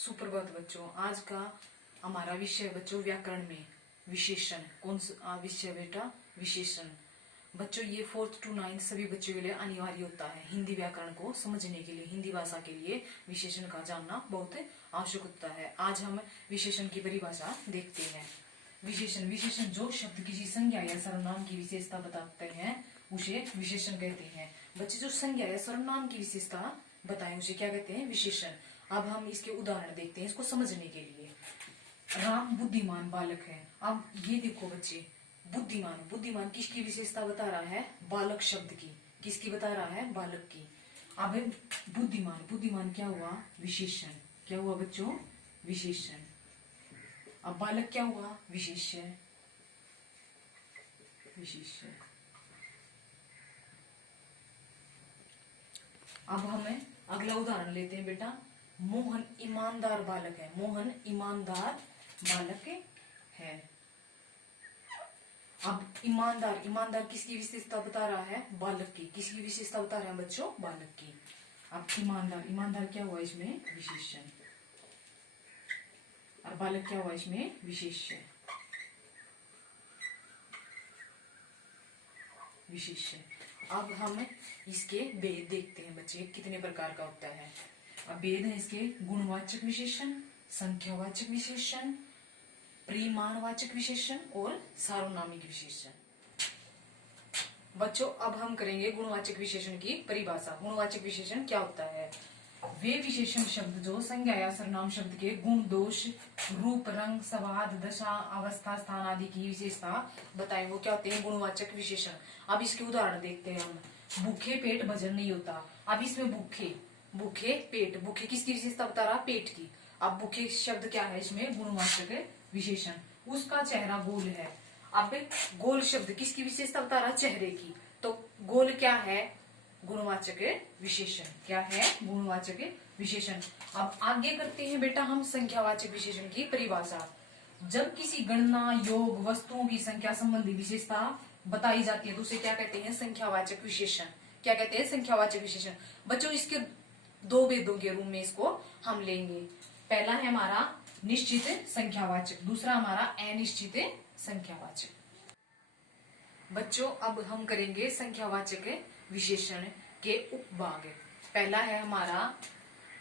सुप्रभात बच्चों। आज का हमारा विषय बच्चों व्याकरण में विशेषण। कौन सा विषय बेटा? विशेषण। बच्चों ये 4th to 9 सभी बच्चों के लिए अनिवार्य होता है। हिंदी व्याकरण को समझने के लिए, हिंदी भाषा के लिए विशेषण का जानना बहुत आवश्यक होता है। आज हम विशेषण की परिभाषा देखते हैं। विशेषण विशेषण जो शब्द किसी संज्ञा या सर्वनाम की विशेषता बताते हैं उसे विशेषण कहते हैं। बच्चे जो संज्ञा या सर्वनाम की विशेषता बताएं उसे क्या कहते हैं? विशेषण। अब हम इसके उदाहरण देखते हैं इसको समझने के लिए। राम बुद्धिमान बालक है। अब ये देखो बच्चे, बुद्धिमान बुद्धिमान किसकी विशेषता बता रहा है? बालक शब्द की। किसकी बता रहा है? बालक की। अब बुद्धिमान बुद्धिमान क्या हुआ? विशेषण। क्या हुआ बच्चों? विशेषण। अब बालक क्या हुआ? विशेष्य। विशेष्य। अब हमें अगला उदाहरण लेते हैं बेटा। मोहन ईमानदार बालक है। मोहन ईमानदार बालक है। अब ईमानदार ईमानदार किसकी विशेषता बता रहा है? बालक की। किसकी विशेषता बता रहा है बच्चों? बालक की। अब ईमानदार ईमानदार क्या हुआ इसमें? विशेषण। और बालक क्या हुआ इसमें? विशेष्य। विशेष्य। अब हम इसके भेद देखते हैं बच्चे, कितने प्रकार का होता है। अब भेद है इसके गुणवाचक विशेषण, संख्यावाचक विशेषण, परिमाणवाचक विशेषण और सार्वनामिक विशेषण। बच्चों अब हम करेंगे गुणवाचक विशेषण की परिभाषा। गुणवाचक विशेषण क्या होता है? वे विशेषण शब्द जो संज्ञा या सर्वनाम शब्द के गुण, दोष, रूप, रंग, स्वाद, दशा, अवस्था, स्थान आदि की विशेषता बताएं, वो क्या होते हैं? गुणवाचक विशेषण। अब इसके उदाहरण देखते हैं हम। भूखे पेट भजन नहीं होता। अब इसमें भूखे भूखे पेट, भूखे किसकी विशेषता बता रहा? पेट की। अब भूखे शब्द क्या है? इसमें गुणवाचक विशेषण। उसका चेहरा गोल है। अब गोल शब्द किसकी विशेषता बता रहा? चेहरे की। तो गोल क्या है? गुणवाचक विशेषण। क्या है? गुणवाचक विशेषण। अब आगे करते हैं बेटा हम संख्यावाचक विशेषण की परिभाषा। जब किसी गणना, योग, वस्तुओं की संख्या संबंधी विशेषता बताई जाती है तो उसे क्या कहते हैं? संख्यावाचक विशेषण। क्या कहते हैं? संख्यावाचक विशेषण। बच्चों इसके दो भेदों के रूप में इसको हम लेंगे। पहला है हमारा निश्चित संख्यावाचक, दूसरा हमारा अनिश्चित संख्यावाचक। बच्चों अब हम करेंगे संख्यावाचक विशेषण के उपभाग। पहला है हमारा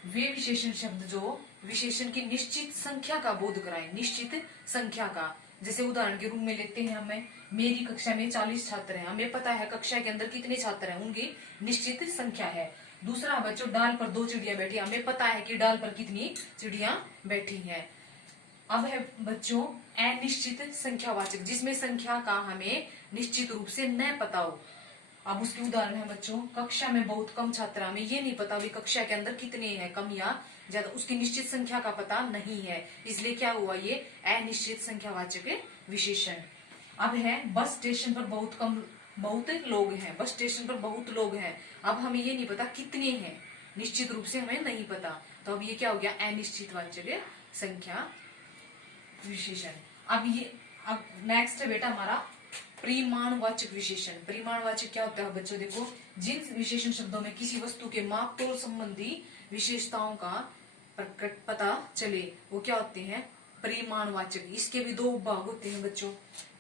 वे विशेषण शब्द जो विशेषण की निश्चित संख्या का बोध कराए। निश्चित संख्या का, जैसे उदाहरण के रूप में लेते हैं हमें, मेरी कक्षा में 40 छात्र हैं। हमें पता है कक्षा के अंदर कितने छात्र हैं, उनकी निश्चित संख्या है। दूसरा बच्चों डाल पर 2 चिड़िया बैठी, हमें पता है कि डाल पर कितनी चिड़िया बैठी हैं। अब है बच्चों अनिश्चित संख्यावाचक, जिसमें संख्या का हमें निश्चित रूप से न पता हो। अब उसके उदाहरण है बच्चों, कक्षा में बहुत कम छात्र, हमें ये नहीं पता भी कक्षा के अंदर कितने हैं, कम या ज्यादा, उसकी निश्चित संख्या का पता नहीं है, इसलिए क्या हुआ? ये अनिश्चित संख्यावाचक विशेषण। अब है बस स्टेशन पर बहुत लोग हैं। बस स्टेशन पर बहुत लोग हैं। अब हमें ये नहीं पता कितने हैं, निश्चित रूप से हमें नहीं पता, तो अब ये क्या हो गया? अनिश्चित वाचक संख्या विशेषण। अब नेक्स्ट है बेटा हमारा परिमाणवाचक विशेषण। परिमाणवाचक क्या होता है बच्चों? देखो, जिन विशेषण शब्दों में किसी वस्तु के माप तोल संबंधी विशेषताओं का प्रकट पता चले वो क्या होते हैं? परिमाणवाचक। इसके भी दो भाग होते हैं बच्चों।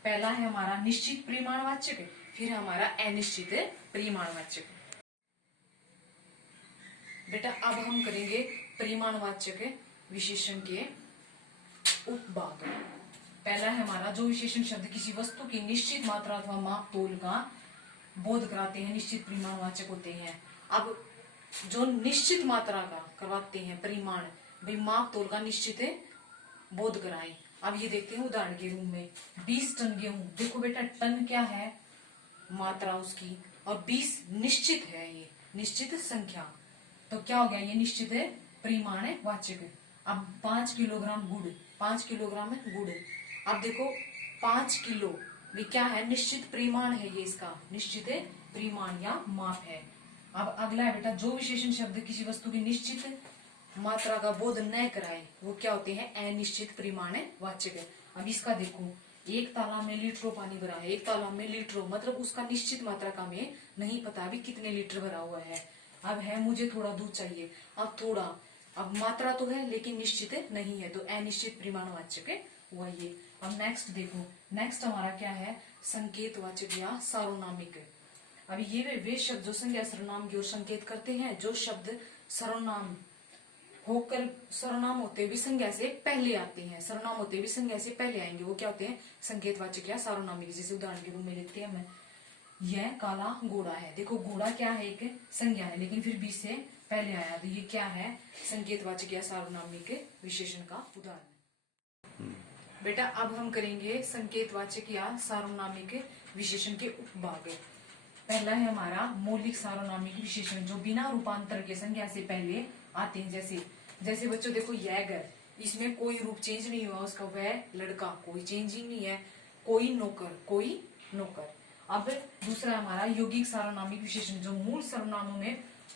पहला है हमारा निश्चित परिमाणवाचक, फिर हमारा अनिश्चित परिमाणवाचक। बेटा अब हम करेंगे परिमाणवाचक विशेषण के उपभाग। पहला है हमारा जो विशेषण शब्द किसी वस्तु की निश्चित मात्रा अथवा माप तोल का बोध कराते हैं, निश्चित परिमाणवाचक होते हैं। अब जो निश्चित मात्रा का करवाते हैं परिमाण, भाई माप तोल का निश्चित बोध कराएं। अब ये देखते हैं उदाहरण के रूप में, 20 टन गेहूं। देखो बेटा टन क्या है? मात्रा उसकी, और 20 निश्चित है, ये निश्चित संख्या, तो क्या हो गया? ये निश्चित है परिमाणवाचक। अब 5 किलोग्राम गुड़, 5 किलोग्राम गुड़। अब देखो 5 किलो भी क्या है? निश्चित परिमाण है, ये इसका निश्चित परिमाण या माप है। अब अगला है बेटा जो विशेषण शब्द किसी वस्तु की निश्चित मात्रा का बोध न कराए वो क्या होते हैं? अनिश्चित परिमाणवाचक। अब इसका देखो, एक तालाब में लीटरों पानी भरा है, एक तालाब में लीटरों, मतलब उसका निश्चित मात्रा का हमें नहीं पता अभी कितने लीटर भरा हुआ है। अब है मुझे थोड़ा दूध चाहिए, अब थोड़ा, अब मात्रा तो है लेकिन निश्चित नहीं है, तो अनिश्चित परिमाणवाचक हुआ ये। अब नेक्स्ट देखो, नेक्स्ट हमारा क्या है, संकेतवाचक या सार्वनामिक। अब ये वे शब्द जो संज्ञा सर्वनाम की ओर संकेत करते हैं, जो शब्द सर्वनाम होकर सर्वनाम होते हुए संज्ञा से पहले आते हैं, सर्वनाम होते हुए संज्ञा से पहले आएंगे, वो क्या होते हैं, संकेतवाचक या सार्वनामिक। जैसे उदाहरण के रूप में लिखते हैं हमें, यह काला घोड़ा है। देखो घोड़ा क्या है, एक संज्ञा है लेकिन फिर भी से पहले आया, तो ये क्या है, संकेतवाचक या सार्वनामिक विशेषण का उदाहरण। बेटा अब हम करेंगे संकेतवाचक या सार्वनामिक विशेषण के उपभाग। पहला है हमारा मौलिक सार्वनामिक विशेषण, जो बिना रूपांतर के संज्ञा से पहले आते हैं। जैसे जैसे बच्चों देखो, यह घर, इसमें कोई रूप चेंज नहीं हुआ उसका, वह लड़का, कोई चेंजिंग नहीं है, कोई नौकर, कोई नौकर। अब दूसरा हमारा यौगिक सार्वनामिक विशेषण, जो मूल सर्वनामों में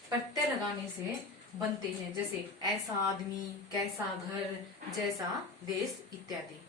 प्रत्यय लगाने से बनते हैं। जैसे ऐसा आदमी, कैसा घर, जैसा देश इत्यादि।